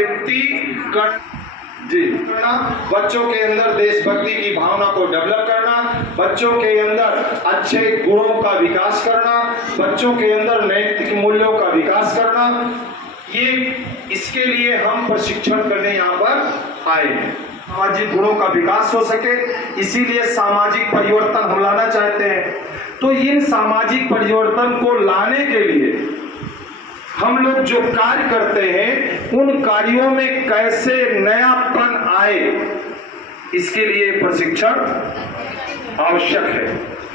वृत्ति करना, बच्चों के अंदर देशभक्ति की भावना को डेवलप करना, बच्चों के अंदर अच्छे गुणों का विकास करना, बच्चों के अंदर नैतिक मूल्यों का विकास करना, ये इसके लिए हम प्रशिक्षण करने यहाँ पर आए हैं। सामाजिक गुणों का विकास हो सके, इसीलिए सामाजिक परिवर्तन हम लाना चाहते हैं। तो इन सामाजिक परिवर्तन को लाने के लिए हम लोग जो कार्य करते हैं, उन कार्यों में कैसे नयापन आए, इसके लिए प्रशिक्षण आवश्यक है।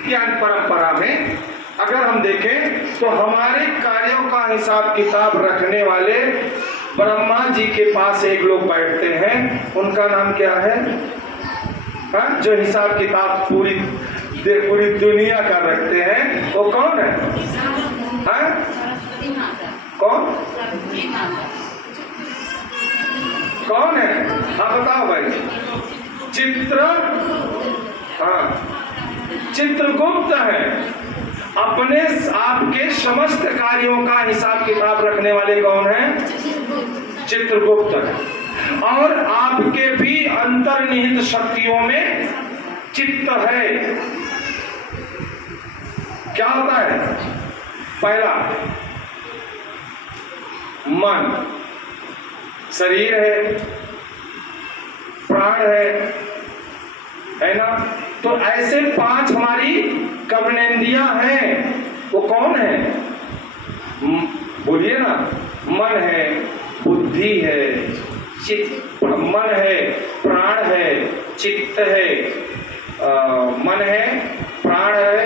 ज्ञान परंपरा में अगर हम देखें तो हमारे कार्यों का हिसाब किताब रखने वाले ब्रह्मा जी के पास एक लोग बैठते हैं, उनका नाम क्या है? जो हिसाब किताब पूरी दुनिया का रखते हैं, वो कौन है? कौन कौन है? हाँ बताओ भाई। चित्रगुप्त है। अपने आपके समस्त कार्यों का हिसाब किताब रखने वाले कौन है? चित्रगुप्त है। और आपके भी अंतर्निहित शक्तियों में चित्त है। क्या होता है? पहला मन, शरीर है, प्राण है ना? तो ऐसे 5 हमारी कर्मेंद्रियां हैं। वो कौन है? बोलिए ना। मन है, बुद्धि है, मन है, प्राण है, चित्त है, मन है, प्राण है,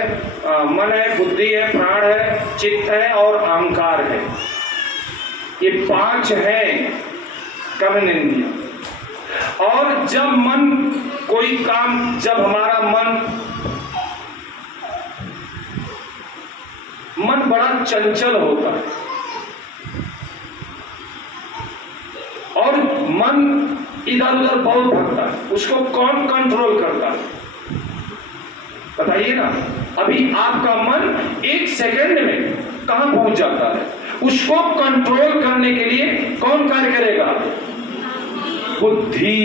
मन है, बुद्धि है, प्राण है, चित्त है और अहंकार है। ये 5 हैं कर्मेंद्रियां। और जब मन कोई काम, जब हमारा मन बड़ा चंचल होता है और मन इधर उधर बहुत भटकता है, उसको कौन कंट्रोल करता है? बताइए ना। अभी आपका मन 1 सेकंड में कहां पहुंच जाता है? उसको कंट्रोल करने के लिए कौन कार्य करेगा? बुद्धि।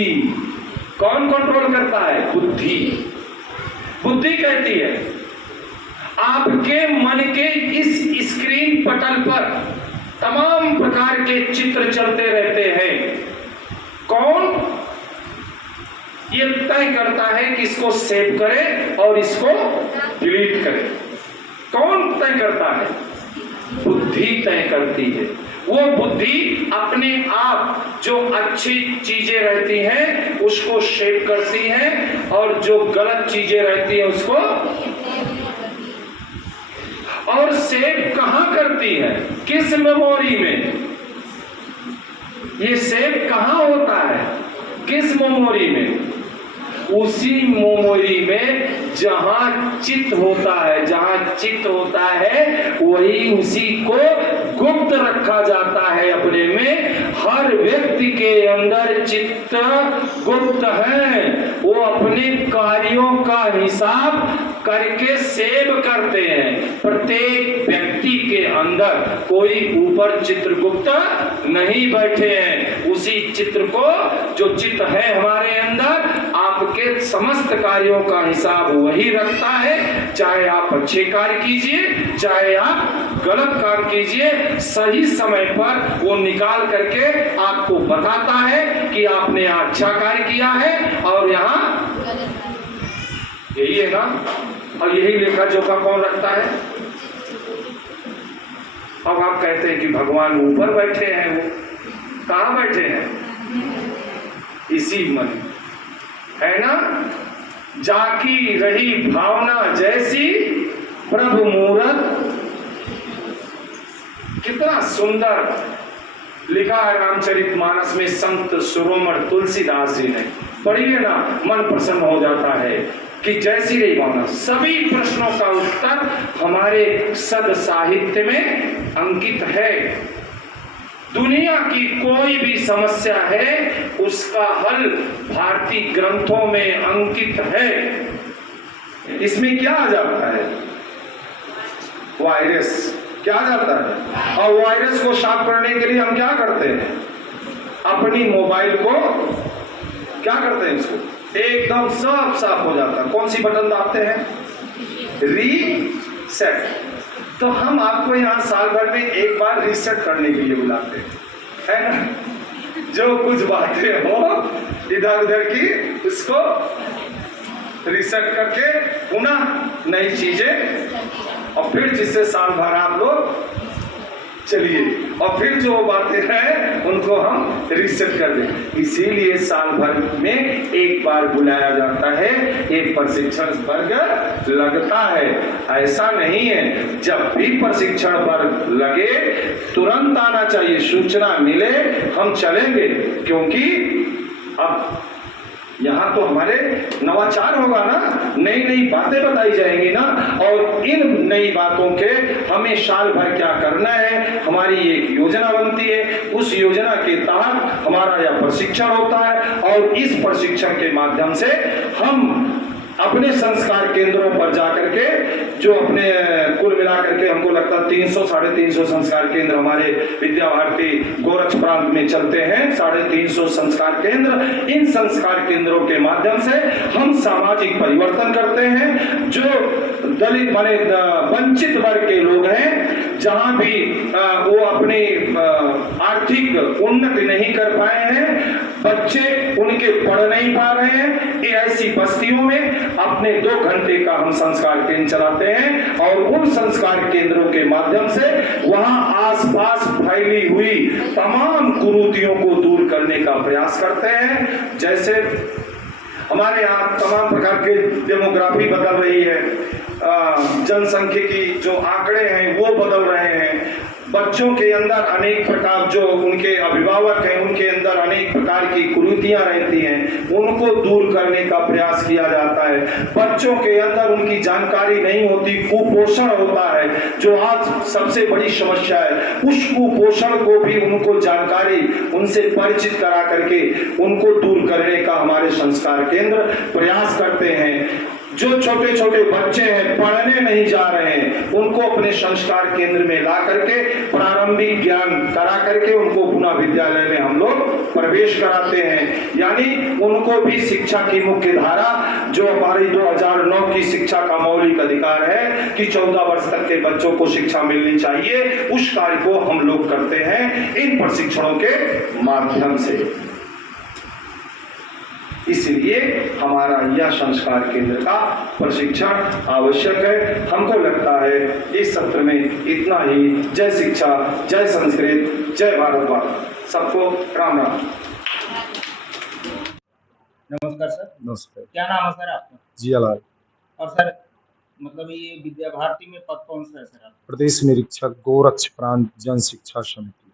कौन कंट्रोल करता है? बुद्धि। बुद्धि कहती है आपके मन के इस स्क्रीन पटल पर तमाम प्रकार के चित्र चलते रहते हैं। कौन ये तय करता है कि इसको सेव करे और इसको डिलीट करे? कौन तय करता है? बुद्धि तय करती है। वो बुद्धि अपने आप जो अच्छी चीजें रहती हैं उसको शेप करती है और जो गलत चीजें रहती हैं उसको, और सेव कहां करती है? किस मेमोरी में? ये सेव कहां होता है? किस मेमोरी में? उसी मेमोरी में जहां चित्त होता है। जहां चित्त होता है वही उसी को गुप्त रखा जाता है अपने में। हर व्यक्ति के अंदर चित्त गुप्त है। वो अपने कार्यों का हिसाब करके सेव करते हैं। प्रत्येक व्यक्ति के अंदर कोई ऊपर चित्रगुप्त नहीं बैठे हैं। उसी चित्र को, जो चित्त है हमारे अंदर, आपके समस्त कार्यों का हिसाब वही रखता है। चाहे आप अच्छे कार्य कीजिए, चाहे आप गलत काम कीजिए, सही समय पर वो निकाल करके आपको बताता है कि आपने अच्छा कार्य किया है और यहाँ यही है ना। और यही लेखा जोखा कौन रखता है? अब आप कहते हैं कि भगवान ऊपर बैठे हैं। वो कहाँ बैठे हैं? इसी मन है ना। जाकी रही भावना जैसी प्रभु मूरत। कितना सुंदर लिखा है रामचरितमानस में संत शिरोमणि तुलसीदास जी ने। पढ़िए ना, मन प्रसन्न हो जाता है कि जैसी रही भावना। सभी प्रश्नों का उत्तर हमारे सद साहित्य में अंकित है। दुनिया की कोई भी समस्या है उसका हल भारतीय ग्रंथों में अंकित है। इसमें क्या आ जाता है? वायरस। क्या आ जाता है? और वायरस को साफ करने के लिए हम क्या करते हैं? अपनी मोबाइल को क्या करते हैं, इसको एकदम साफ साफ हो जाता है। कौन सी बटन दाबते हैं, रीसेट। तो हम आपको यहाँ साल भर में एक बार रीसेट करने के लिए बुलाते हैं, है ना। जो कुछ बातें हो इधर उधर की, उसको रीसेट करके पुनः नई चीजें, और फिर जिससे साल भर आप लोग चलिए, और फिर जो बातें हैं उनको हम रीसेट कर दें। इसीलिए साल भर में एक बार बुलाया जाता है, एक प्रशिक्षण वर्ग लगता है। ऐसा नहीं है, जब भी प्रशिक्षण वर्ग लगे तुरंत आना चाहिए, सूचना मिले हम चलेंगे, क्योंकि अब यहाँ तो हमारे नवाचार होगा ना, नई नई बातें बताई जाएंगी ना, और इन नई बातों के हमें साल भर क्या करना है, हमारी एक योजना बनती है। उस योजना के तहत हमारा यह प्रशिक्षण होता है, और इस प्रशिक्षण के माध्यम से हम अपने संस्कार केंद्रों पर जाकर के, जो अपने कुल मिलाकर के हमको लगता है 300 साढ़े 300 संस्कार केंद्र हमारे विद्या भारती गोरक्ष प्रांत में चलते हैं, 350 संस्कार केंद्र। इन संस्कार केंद्रों के माध्यम से हम सामाजिक परिवर्तन करते हैं। जो दलित माने वंचित वर्ग के लोग हैं, जहां भी वो अपनी आर्थिक उन्नति नहीं कर पाए हैं, बच्चे उनके पढ़ नहीं पा रहे हैं, ऐसी बस्तियों में अपने 2 घंटे का हम संस्कार केंद्र चलाते हैं, और उन संस्कार केंद्रों के माध्यम से वहां आसपास फैली हुई तमाम कुरीतियों को दूर करने का प्रयास करते हैं। जैसे हमारे यहाँ तमाम प्रकार के डेमोग्राफी बदल रही है, जनसंख्या की जो आंकड़े हैं वो बदल रहे हैं, बच्चों के अंदर अनेक प्रकार, जो उनके अभिभावक हैं उनके अंदर अनेक प्रकार की कुरीतियां रहती हैं, उनको दूर करने का प्रयास किया जाता है। बच्चों के अंदर उनकी जानकारी नहीं होती, कुपोषण होता है जो आज सबसे बड़ी समस्या है। उस कुपोषण को भी उनको जानकारी, उनसे परिचित करा करके उनको दूर करने का हमारे संस्कार केंद्र प्रयास करते हैं। जो छोटे छोटे बच्चे हैं पढ़ने नहीं जा रहे हैं, उनको अपने संस्कार केंद्र में ला करके प्रारंभिक ज्ञान करा करके उनको पुनः विद्यालय में हम लोग प्रवेश कराते हैं। यानी उनको भी शिक्षा की मुख्य धारा, जो हमारी 2009 की शिक्षा का मौलिक अधिकार है कि 14 वर्ष तक के बच्चों को शिक्षा मिलनी चाहिए, उस कार्य को हम लोग करते हैं इन प्रशिक्षणों के माध्यम से। इसलिए हमारा यह संस्कार केंद्र का प्रशिक्षण आवश्यक है। हमको लगता है इस सत्र में इतना ही। जय शिक्षा, जय संस्कृत, जय भारत माता। सबको राम राम। नमस्कार सर। नमस्कार। क्या नाम है सर आपका? जियालाल। और सर मतलब ये विद्या भारती में पद कौन सा है सर आपका? प्रदेश निरीक्षक गोरक्ष प्रांत जन शिक्षा समिति।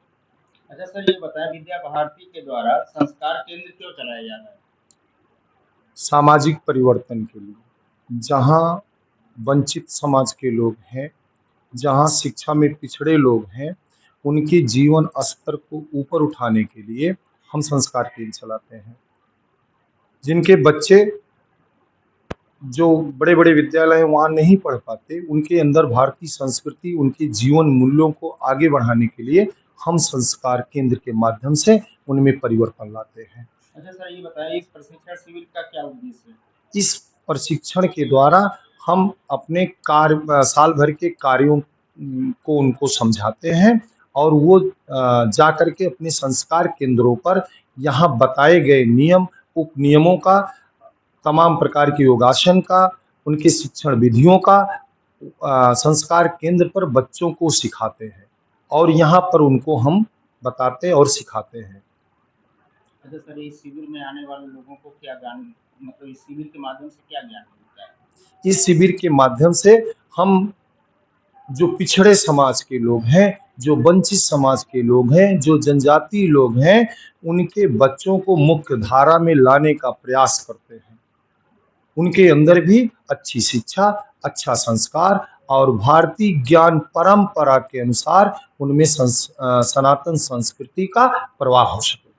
अच्छा सर, ये बताएं विद्या भारती के द्वारा संस्कार केंद्र क्यों चलाया जा रहा है? सामाजिक परिवर्तन के लिए, जहां वंचित समाज के लोग हैं, जहां शिक्षा में पिछड़े लोग हैं, उनके जीवन स्तर को ऊपर उठाने के लिए हम संस्कार केंद्र चलाते हैं। जिनके बच्चे जो बड़े बड़े विद्यालय हैं वहाँ नहीं पढ़ पाते, उनके अंदर भारतीय संस्कृति, उनके जीवन मूल्यों को आगे बढ़ाने के लिए हम संस्कार केंद्र के माध्यम से उनमें परिवर्तन लाते हैं। अच्छा सर, ये बताएं इस प्रशिक्षण शिविर का क्या उद्देश्य है? इस प्रशिक्षण के द्वारा हम अपने कार्य, साल भर के कार्यों को उनको समझाते हैं, और वो जा कर के अपने संस्कार केंद्रों पर यहाँ बताए गए नियम, उप नियमों का, तमाम प्रकार के योगासन का, उनके शिक्षण विधियों का संस्कार केंद्र पर बच्चों को सिखाते हैं, और यहाँ पर उनको हम बताते और सिखाते हैं। अच्छा सर, इस शिविर में आने वाले लोगों को क्या ज्ञान, मतलब इस शिविर के माध्यम से क्या ज्ञान मिलता है? इस शिविर के माध्यम से हम जो पिछड़े समाज के लोग हैं, जो वंचित समाज के लोग हैं, जो जनजातीय लोग हैं, उनके बच्चों को मुख्य धारा में लाने का प्रयास करते हैं। उनके अंदर भी अच्छी शिक्षा, अच्छा संस्कार और भारतीय ज्ञान परंपरा के अनुसार उनमें सनातन संस्कृति का प्रवाह हो सके।